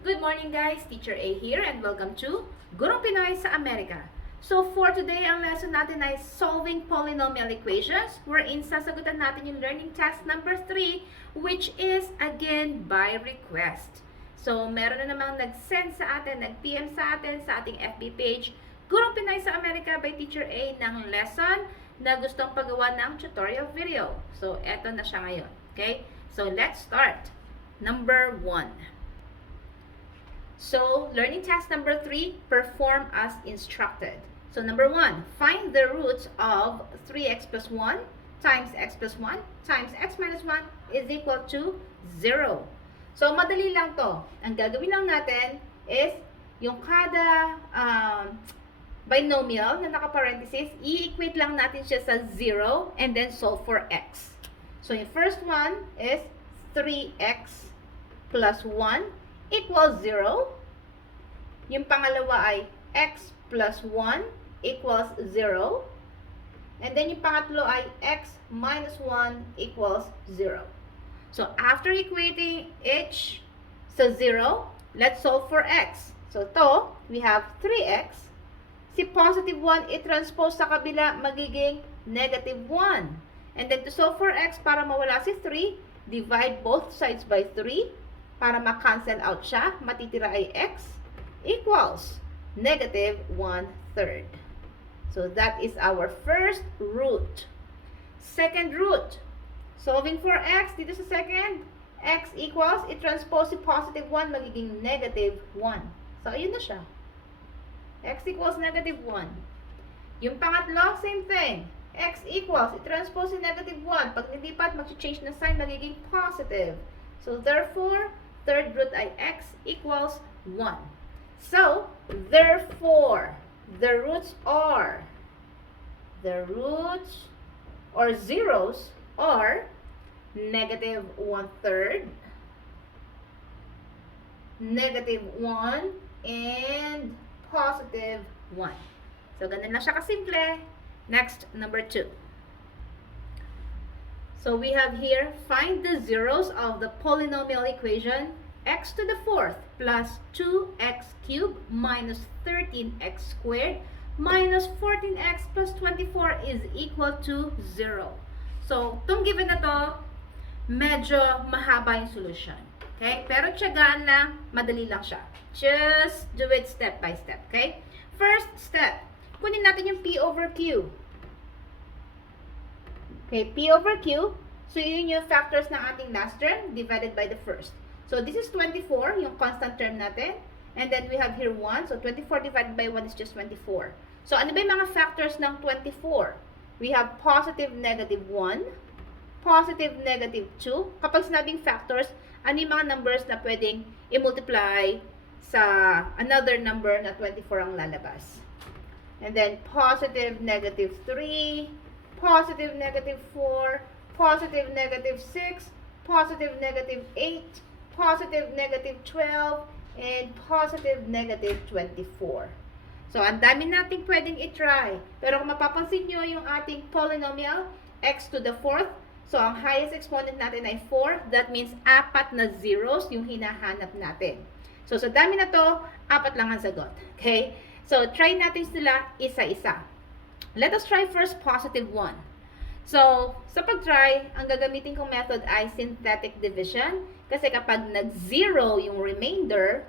Good morning guys, Teacher A here and welcome to Gurong Pinoy sa Amerika. So for today, ang lesson natin ay solving polynomial equations wherein sasagutan natin yung learning task number 3 which is again by request. So meron na namang nag-send sa atin, nag-PM sa atin sa ating FB page Gurong Pinoy sa Amerika by Teacher A ng lesson na gustong paggawa ng tutorial video. So eto na siya ngayon. Okay? So let's start. Number 1. So, learning task number 3, perform as instructed. So, number 1, find the roots of 3x plus 1 times x plus 1 times x minus 1 is equal to 0. So, madali lang to. Ang gagawin lang natin is yung kada binomial na naka-parenthesis, i-equate lang natin siya sa 0 and then solve for x. So, yung first one is 3x plus 1 equals 0. Yung pangalawa ay x plus 1 equals 0. And then yung pangatlo ay x minus 1 equals 0. So, after equating each sa 0, let's solve for x. So, to, we have 3x. Si positive 1, i-transpose sa kabila, magiging negative 1. And then to solve for x, para mawala si 3, divide both sides by 3. Para ma-cancel out siya, matitira ay x equals negative 1/3. So that is our first root. Second root, solving for x, dito sa second, x equals, i-transpose si positive 1, magiging negative 1. So, ayun na siya. X equals negative 1. Yung pangatlo, same thing. X equals, i-transpose si negative 1. Pag nilipat, mag-change na sign, magiging positive. So, therefore, third root ay x equals 1. So, therefore, the roots or zeros are negative 1/3, negative 1, and positive 1. So, ganun lang siya kasimple. Next, number 2. So, we have here, find the zeros of the polynomial equation x to the 4th plus 2x cubed minus 13x squared minus 14x plus 24 is equal to 0. So, itong given na to, medyo mahaba yung solution. Okay? Pero tiyagaan lang, madali lang siya. Just do it step by step. Okay? First step, kunin natin yung P over Q. Okay, P over Q. So, yun yung factors ng ating last term divided by the first. So, this is 24, yung constant term natin. And then, we have here 1. So, 24 divided by 1 is just 24. So, ano ba yung mga factors ng 24? We have positive negative 1, positive negative 2. Kapag sinabing factors, ano yung mga numbers na pwedeng i-multiply sa another number na 24 ang lalabas. And then, positive negative 3, positive negative 4, positive negative 6, positive negative 8, positive negative 12, and positive negative 24. So, ang dami nating pwedeng i-try. Pero kung mapapansin nyo yung ating polynomial, x to the 4th, so ang highest exponent natin ay 4. That means 4 na zeros yung hinahanap natin. So, sa dami na to, 4 lang ang sagot. Okay? So, try natin sila isa-isa. Let us try first positive 1. So, sa pag-try, ang gagamitin kong method ay synthetic division. Kasi kapag nag-0 yung remainder,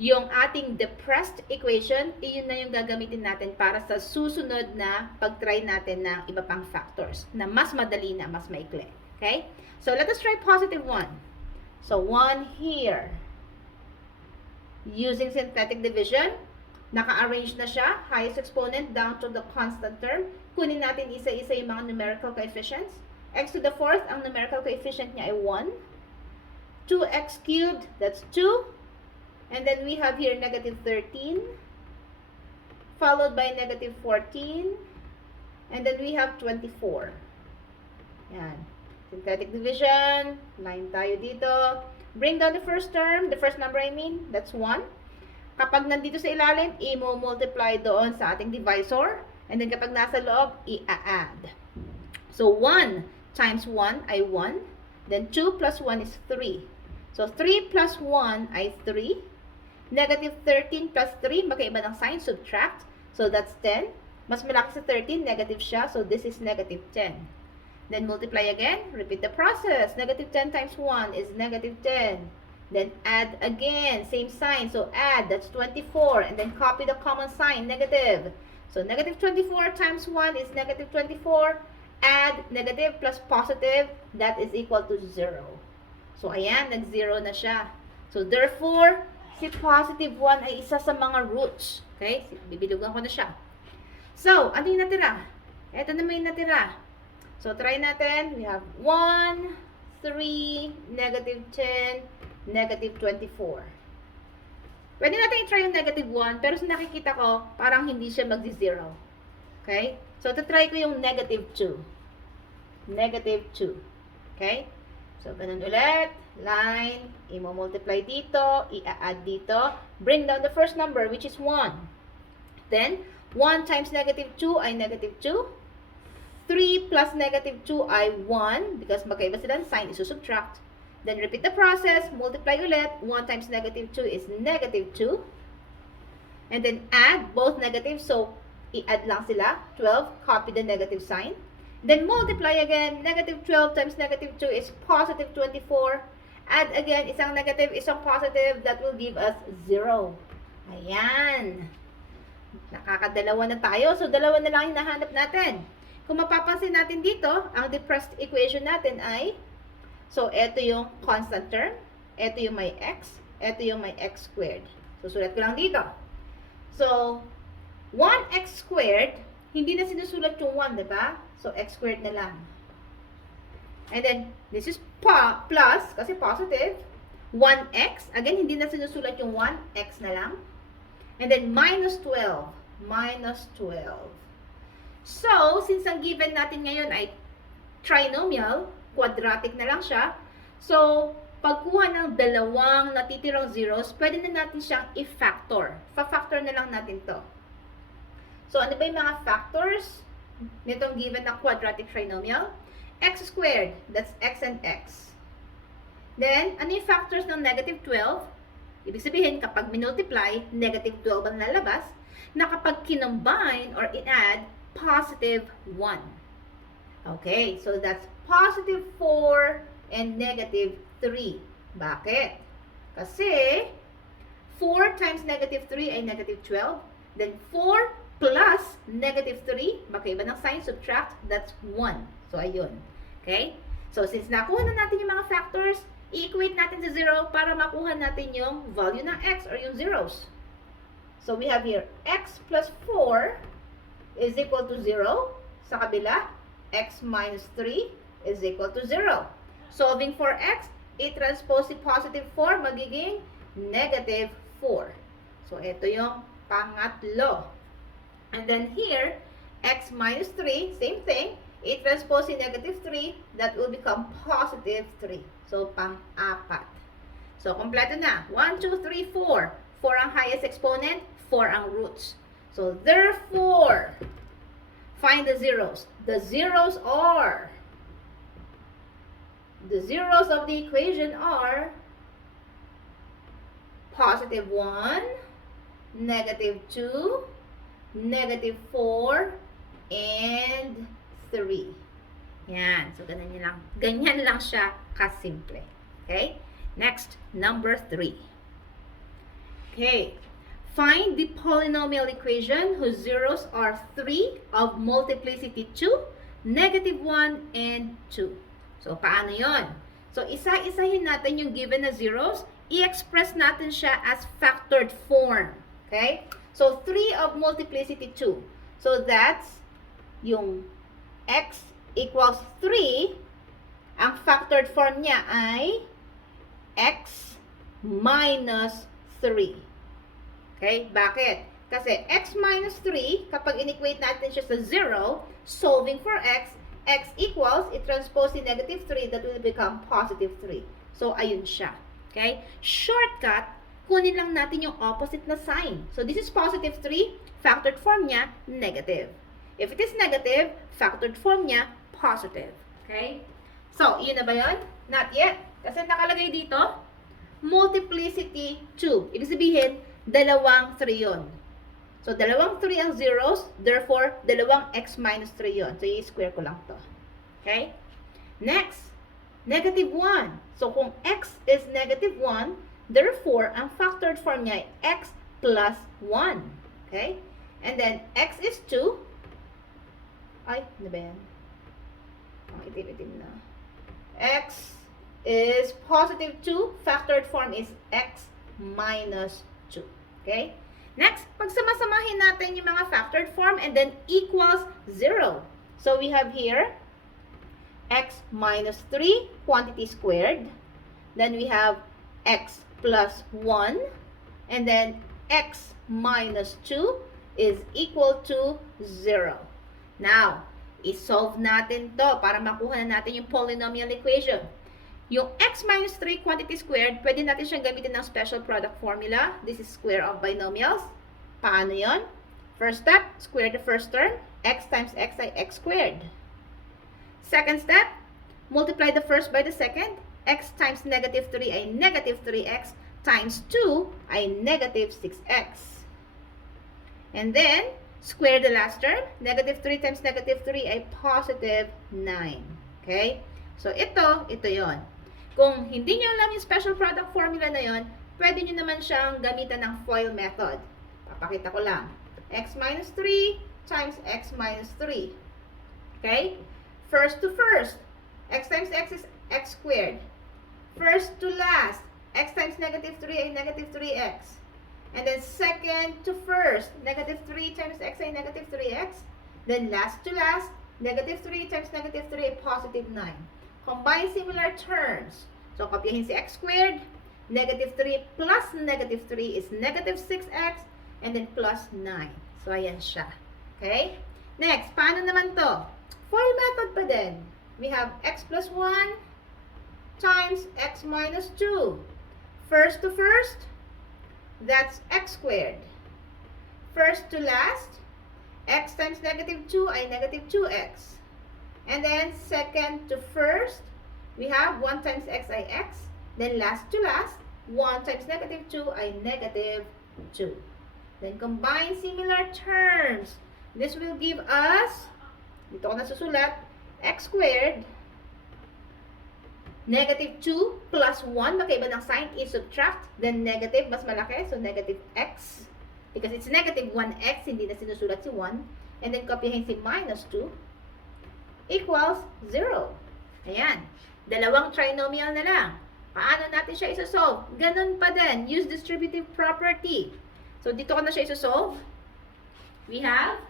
yung ating depressed equation, iyon na yung gagamitin natin para sa susunod na pag-try natin ng iba pang factors na mas madali na, mas maikli. Okay? So, let us try positive 1. So, 1 here. Using synthetic division, naka-arrange na siya, highest exponent down to the constant term. Kunin natin isa-isa yung mga numerical coefficients. X to the 4th, ang numerical coefficient niya ay 1. 2x cubed, that's 2. And then we have here negative 13, followed by negative 14. And then we have 24. Yan. Synthetic division, line tayo dito. Bring down the first term, the first number I mean, that's 1. Kapag nandito sa ilalim, i-multiply doon sa ating divisor. And then kapag nasa loob, i-add. So, 1 times 1 ay 1. Then 2 plus 1 is 3. So, 3 plus 1 ay 3. Negative 13 plus 3, magkaiba ng sign, subtract. So, that's 10. Mas malaki sa 13, negative siya. So, this is negative 10. Then, multiply again. Repeat the process. Negative 10 times 1 is negative 10. Then, add again. Same sign. So, add. That's 24. And then, copy the common sign, negative. So, negative 24 times 1 is negative 24. Add negative plus positive. That is equal to 0. So, ayan. Nag-0 na siya. So, therefore, si positive 1 ay isa sa mga roots. Okay? Bibilugan ko na siya. So, ano yung natira? Ito naman yung natira. So, try natin. We have 1, 3, negative 10, negative 24. Pwede natin i-try yung negative 1, pero sa nakikita ko, parang hindi siya magzi-0. Okay? So, try ko yung negative 2. Negative 2. Okay? So, ganun ulit. Line, i-multiply dito, i-add dito. Bring down the first number, which is 1. Then, 1 times negative 2 ay negative 2. 3 plus negative 2 ay 1. Because magkaiba sila ng sign, isusubtract. Then, repeat the process. Multiply ulit. 1 times negative 2 is negative 2. And then, add both negative. So, i-add lang sila. 12. Copy the negative sign. Then, multiply again. Negative 12 times negative 2 is positive 24. Add again, isang negative, isang positive. That will give us 0. Ayan. Nakakadalawa na tayo. So, dalawa na lang yung nahanap natin. Kung mapapansin natin dito, ang depressed equation natin ay, so, ito yung constant term, ito yung may x, ito yung may x squared. So, sulat ko lang dito. So, 1x squared, hindi na sinusulat yung 1, diba? So, x squared na lang. And then, this is plus, kasi positive. 1x, again, hindi na sinusulat yung 1, x na lang. And then, minus 12. Minus 12. So, since ang given natin ngayon ay trinomial, quadratic na lang siya. So, pagkuha ng dalawang natitirang zeros, pwede na natin siyang i-factor. Pa-factor na lang natin to. So, ano ba yung mga factors nitong given na quadratic trinomial? X squared, that's x and x. Then, ano yung factors ng negative 12? Ibig sabihin, kapag minultiply, negative 12 ang lalabas, na kapag kinombine or in-add, positive 1. Okay, so that's positive 4 and negative 3. Bakit? Kasi, 4 times negative 3 ay negative 12. Then, 4 plus negative 3, magkaiba ng sign, subtract, that's 1. So, ayun. Okay? So, since nakuha na natin yung mga factors, i-equate natin sa 0 para makuha natin yung value ng x or yung zeros. So, we have here x plus 4 is equal to 0. Sa kabila, x minus 3 is equal to 0. Solving for x, i-transpose si positive 4, magiging negative 4. So, ito yung pangatlo. And then here, x minus 3, same thing. I-transpose si negative 3, that will become positive 3. So, pang-apat. So, kompleto na. 1, 2, 3, 4. 4 ang highest exponent, 4 ang roots. So, therefore, find the zeros. The zeros of the equation are positive 1, negative 2, negative 4, and 3. Yan. So, ganyan lang siya kasimple. Okay? Next, number 3. Okay. Find the polynomial equation whose zeros are 3 of multiplicity 2, negative 1, and 2. So, paano yon? So, isa-isahin natin yung given na zeros. I-express natin siya as factored form. Okay? So, 3 of multiplicity 2. So, that's yung x equals 3. Ang factored form niya ay x minus 3. Okay? Bakit? Kasi x minus 3, kapag in-equate natin siya sa 0, solving for x equals, i-transpose si negative 3, that will become positive 3. So, ayun siya. Okay? Shortcut, kunin lang natin yung opposite na sign. So, this is positive 3, factored form niya, negative. If it is negative, factored form niya, positive. Okay? So, yun na ba yun? Not yet. Kasi nakalagay dito, multiplicity 2. Ibig sabihin, dalawang 3 yun. So, dalawang 3 ang zeros, therefore, dalawang x minus 3 yun. So, i-square ko lang to. Okay? Next, negative 1. So, kung x is negative 1, therefore, ang factored form niya ay x plus 1. Okay? And then, x is 2. Ay, ano ba yan? Itim-itim na. X is positive 2. Factored form is x minus 2. Okay? Next, pagsamasamahin natin yung mga factored form and then equals 0. So, we have here x minus 3 quantity squared. Then, we have x plus 1. And then, x minus 2 is equal to 0. Now, i-solve natin to para makuha na natin yung polynomial equation. Yung x minus 3 quantity squared, pwede natin siyang gamitin ng special product formula. This is square of binomials. Paano yon? First step, square the first term. X times x ay x squared. Second step, multiply the first by the second. X times negative 3 ay negative 3x times 2 ay negative 6x. And then, square the last term. Negative 3 times negative 3 ay positive 9. Okay? So, ito yon. Kung hindi nyo alam yung special product formula na yon, pwede nyo naman siyang gamitan ng FOIL method. Papakita ko lang. X minus 3 times x minus 3. Okay? First to first. X times x is x squared. First to last. X times negative 3 ay negative 3x. And then second to first. Negative 3 times x ay negative 3x. Then last to last. Negative 3 times negative 3 ay positive 9. Combine similar terms. So, kopyahin si x squared. Negative 3 plus negative 3 is negative 6x. And then plus 9. So, ayan siya. Okay? Next, paano naman to? FOIL method pa din. We have x plus 1 times x minus 2. First to first, that's x squared. First to last, x times negative 2 ay negative 2x. And then, second to first, we have 1 times x ay x. Then, last to last, 1 times negative 2 ay negative 2. Then, combine similar terms. This will give us, dito ko nasusulat, x squared, negative 2 plus 1, magkaiba ng sign, i-subtract, then negative, mas malaki, so negative x. Because it's negative 1x, hindi na sinusulat si 1. And then, kopyahin si minus 2. Equals 0. Ayan. Dalawang trinomial na lang. Paano natin siya isosolve? Ganun pa din. Use distributive property. So, dito ko na siya isosolve. We have,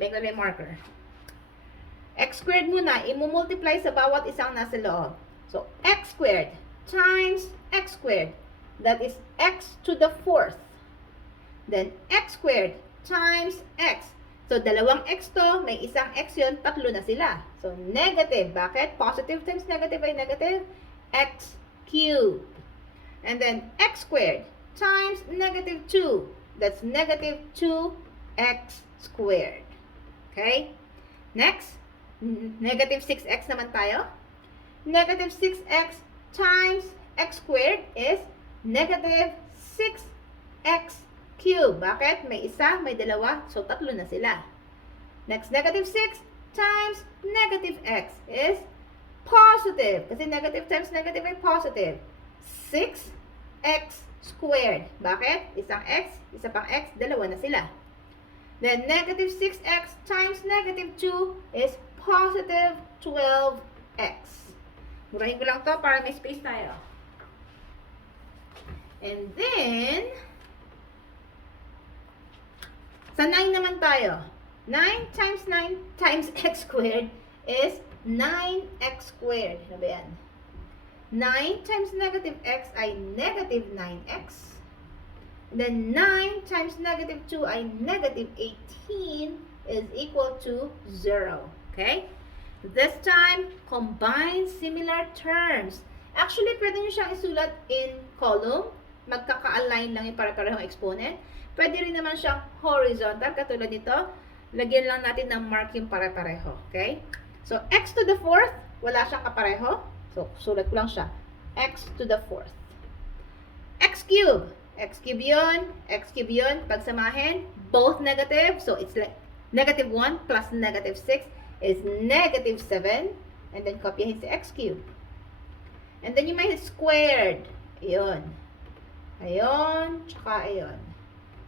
make na marker. X squared muna, imumultiply sa bawat isang nasa loob. So, x squared times x squared. That is x to the fourth. Then, x squared times x. So, dalawang x to, may isang x yun, tatlo na sila. So, negative. Bakit? Positive times negative ay negative. X cubed. And then, x squared times negative 2. That's negative 2x squared. Okay? Next, negative 6x naman tayo. Negative 6x times x squared is negative 6x cube. Bakit? May isa, may dalawa, so tatlo na sila. Next, negative 6 times negative x is positive. Kasi negative times negative ay positive. 6x squared. Bakit? Isang x, isa pang x, dalawa na sila. Then, negative 6x times negative 2 is positive 12x. Murahin ko lang to para may space tayo. And then, sa 9 naman tayo. 9 times 9 times x squared is 9x squared. Ano ba yan? 9 times negative x ay negative 9x. Then 9 times negative 2 ay negative 18 is equal to 0. Okay? This time, combine similar terms. Actually, pwede nyo siyang isulat in column. Magkaka-align lang yung para-parehong exponent. Pwede rin naman siyang horizontal, katulad nito. Lagyan lang natin ng mark yung para-pareho. Okay? So, x to the fourth, wala siyang kapareho. So, sulat ko lang siya. X to the fourth. cube. X cube yun, X cube yun. Pagsamahin, both negative. So, it's like negative 1 plus negative 6 is negative 7. And then, kopyahin si X cube. And then, yung may squared. Ayun. Ayun, tsaka ayun.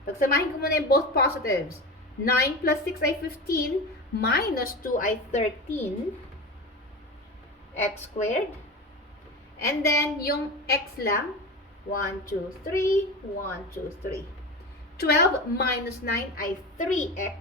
Pagsamahin ko muna yung both positives. 9 plus 6 ay 15, minus 2 ay 13. X squared. And then, yung X lang, 1, 2, 3, 1, 2, 3. 12 minus 9 ay 3x.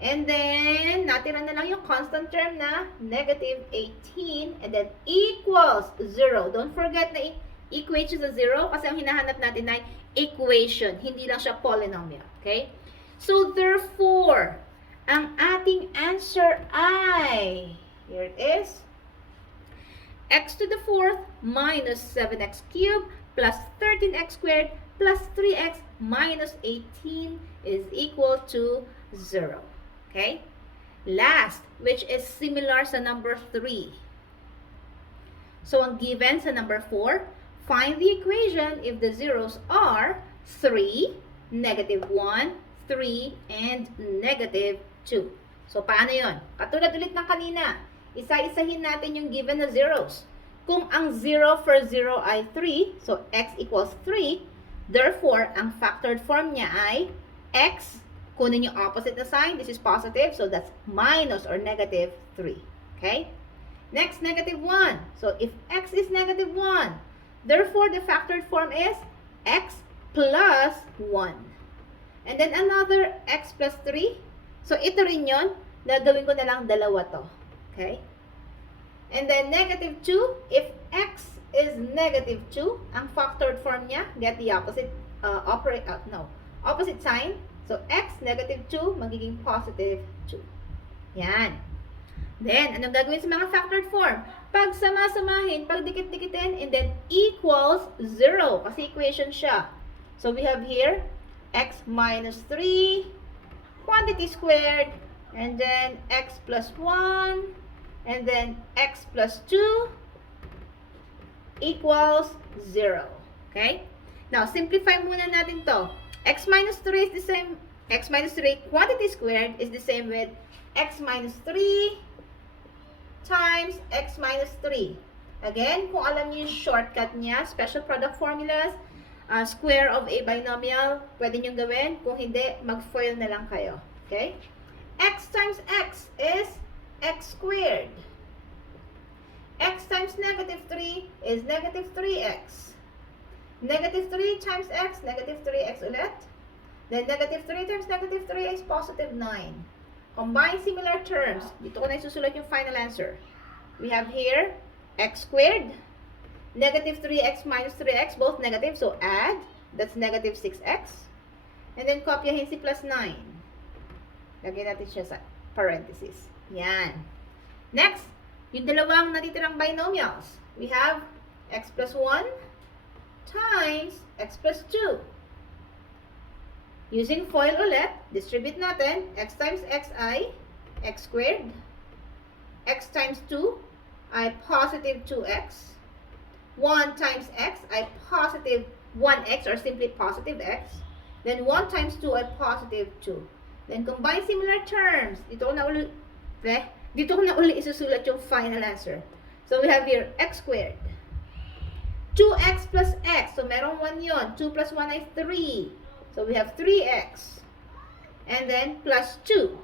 And then, natira na lang yung constant term na negative 18. And then, equals 0. Don't forget na equate siya sa 0 kasi ang hinahanap natin ay equation. Hindi lang siya polynomial. Okay? So, therefore, ang ating answer ay, here it is, x to the 4th minus 7x cubed plus 13x squared plus 3x minus 18 is equal to 0. Okay? Last, which is similar sa number 3. So, ang given sa number 4, find the equation if the zeros are 3, negative 1, 3, and negative 2. So, paano yun? Katulad ulit ng kanina. Isa-isahin natin yung given na zeros. Kung ang 0 for 0 ay 3, so x equals 3, therefore, ang factored form niya ay x, kunin yung opposite na sign, this is positive, so that's minus or negative 3. Okay? Next, negative 1. So, if x is negative 1, therefore, the factored form is x plus 1. And then, another x plus 3. So, ito rin yun. Gagawin ko na lang dalawa to. Okay? And then, negative 2. If x is negative 2, ang factored form niya, get the opposite, opposite sign. So, x, negative 2, magiging positive 2. Yan. Then, anong gagawin sa mga factored form? Pag sama-samahin, pag dikit-dikitin, and then equals 0. Kasi equation siya. So, we have here, x minus 3, quantity squared, and then x plus 1, and then x plus 2 equals 0. Okay? Now, simplify muna natin to. X minus 3 is the same, x minus 3 quantity squared is the same with x minus 3 times x minus 3. Again, kung alam niyo yung shortcut niya, special product formulas, square of a binomial, pwede nyo gawin. Kung hindi, mag-FOIL na lang kayo. Okay? X times x is x squared. X times negative 3 is negative 3x. Negative 3 times x, negative 3x ulit. Then negative 3 times negative 3 is positive 9. Combine similar terms. Dito ko na isusulat yung final answer. We have here x squared. Negative 3x minus 3x, both negative, so add. That's negative 6x. And then, kopyahin si plus 9. Lagyan natin siya sa parentheses. Yan. Next, yung dalawang natitirang binomials. We have x plus 1 times x plus 2. Using FOIL ulit, distribute natin. X times x ay x squared. X times 2 ay positive 2x. 1 times x ay positive 1x or simply positive x. Then 1 times 2 ay positive 2. Then combine similar terms. Dito ko na uli isusulat yung final answer. So we have here x squared. 2x plus x. So merong 1 yon. 2 plus 1 ay 3. So we have 3x. And then plus 2.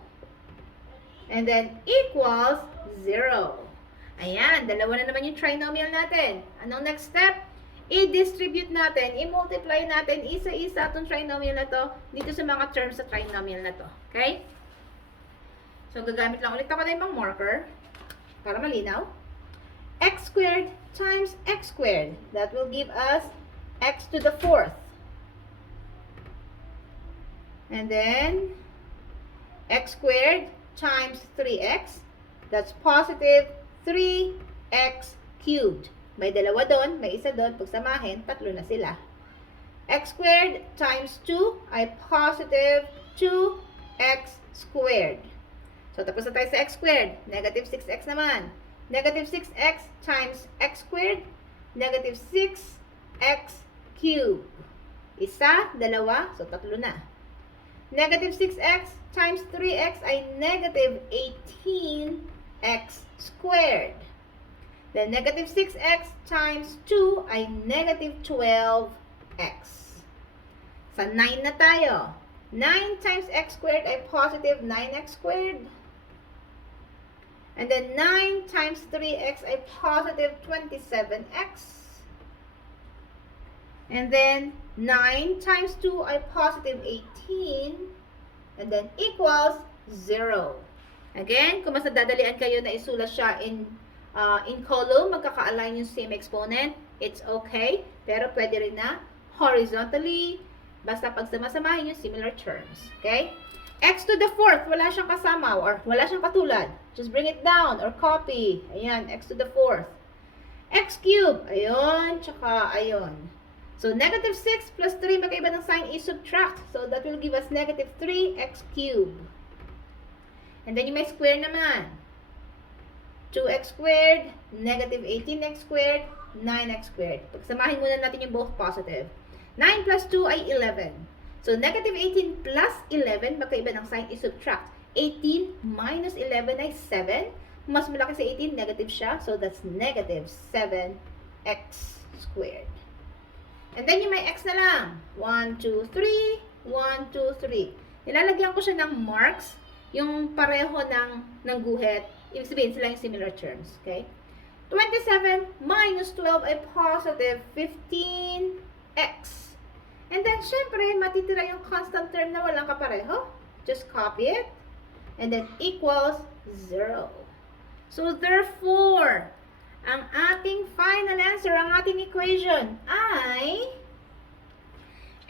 And then equals 0. Ayan, dalawa na naman yung trinomial natin. Anong next step? I-distribute natin, i-multiply natin isa-isa itong trinomial na to dito sa mga terms sa trinomial na to. Okay? So, gagamit lang ulit ako na yung marker para malinaw. X squared times x squared. That will give us x to the 4th. And then, x squared times 3x. That's positive 3x cubed. May dalawa doon, may isa doon. Pagsamahin, tatlo na sila. X squared times 2 ay positive 2x squared. So, tapos na tayo sa x squared. Negative 6x naman. Negative 6x times x squared. Negative 6 x cubed. Isa, dalawa, so tatlo na. Negative 6x times 3x ay negative 18x squared. Then negative 6x times 2 ay negative 12x. Sa 9 na tayo. 9 times x squared ay positive 9x squared. And then 9 times 3x ay positive 27x. And then 9 times 2 ay positive 18. And then equals 0. Again, kung mas nadadalian kayo na isulat siya in column, magkaka-align yung same exponent, it's okay. Pero pwede rin na horizontally, basta pagsama-samahin yung similar terms. Okay? X to the fourth, wala siyang kasama or wala siyang katulad. Just bring it down or copy. Ayan, x to the fourth. X cubed, ayun, tsaka ayun. So, negative 6 plus 3, magkaiba ng sign, i-subtract. So, that will give us negative 3x cubed. And then, yung may square naman. 2x squared, negative 18x squared, 9x squared. Pagsamahin muna natin yung both positive. 9 plus 2 ay 11. So, negative 18 plus 11, magkaiba ng sign, i-subtract. 18 minus 11 ay 7. Mas malaki sa 18, negative siya. So, that's negative 7x squared. And then, yung may x na lang. 1, 2, 3, 1, 2, 3. Nilalagyan ko siya ng marks, yung pareho ng guhit. Ibig sabihin, sila yung similar terms. Okay? 27 minus 12 ay positive 15x. And then, syempre, matitira yung constant term na walang kapareho. Just copy it. And then, equals 0. So, therefore, ang ating final answer, ang ating equation ay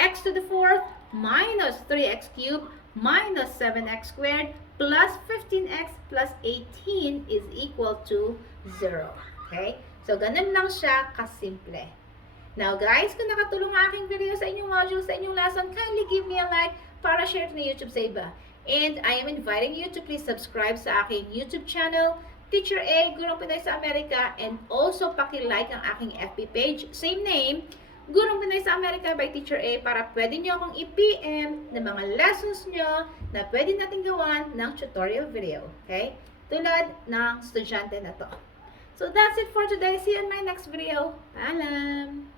x to the fourth minus 3x cubed minus 7x squared plus 15x plus 18 is equal to 0. Okay? So, ganun lang siya kasimple. Now, guys, kung nakatulong ang aking video sa inyong module, sa inyong lesson, kindly give me a like para share to YouTube sa iba. And I am inviting you to please subscribe sa aking YouTube channel, Teacher A, Gurong Pinoy sa Amerika, and also paki-like ang aking FB page, same name, Gurong Pinoy sa Amerika by Teacher A, para pwede nyo akong i-PM ng mga lessons nyo na pwede natin gawan ng tutorial video. Okay? Tulad ng estudyante na to. So that's it for today. See you in my next video. Paalam!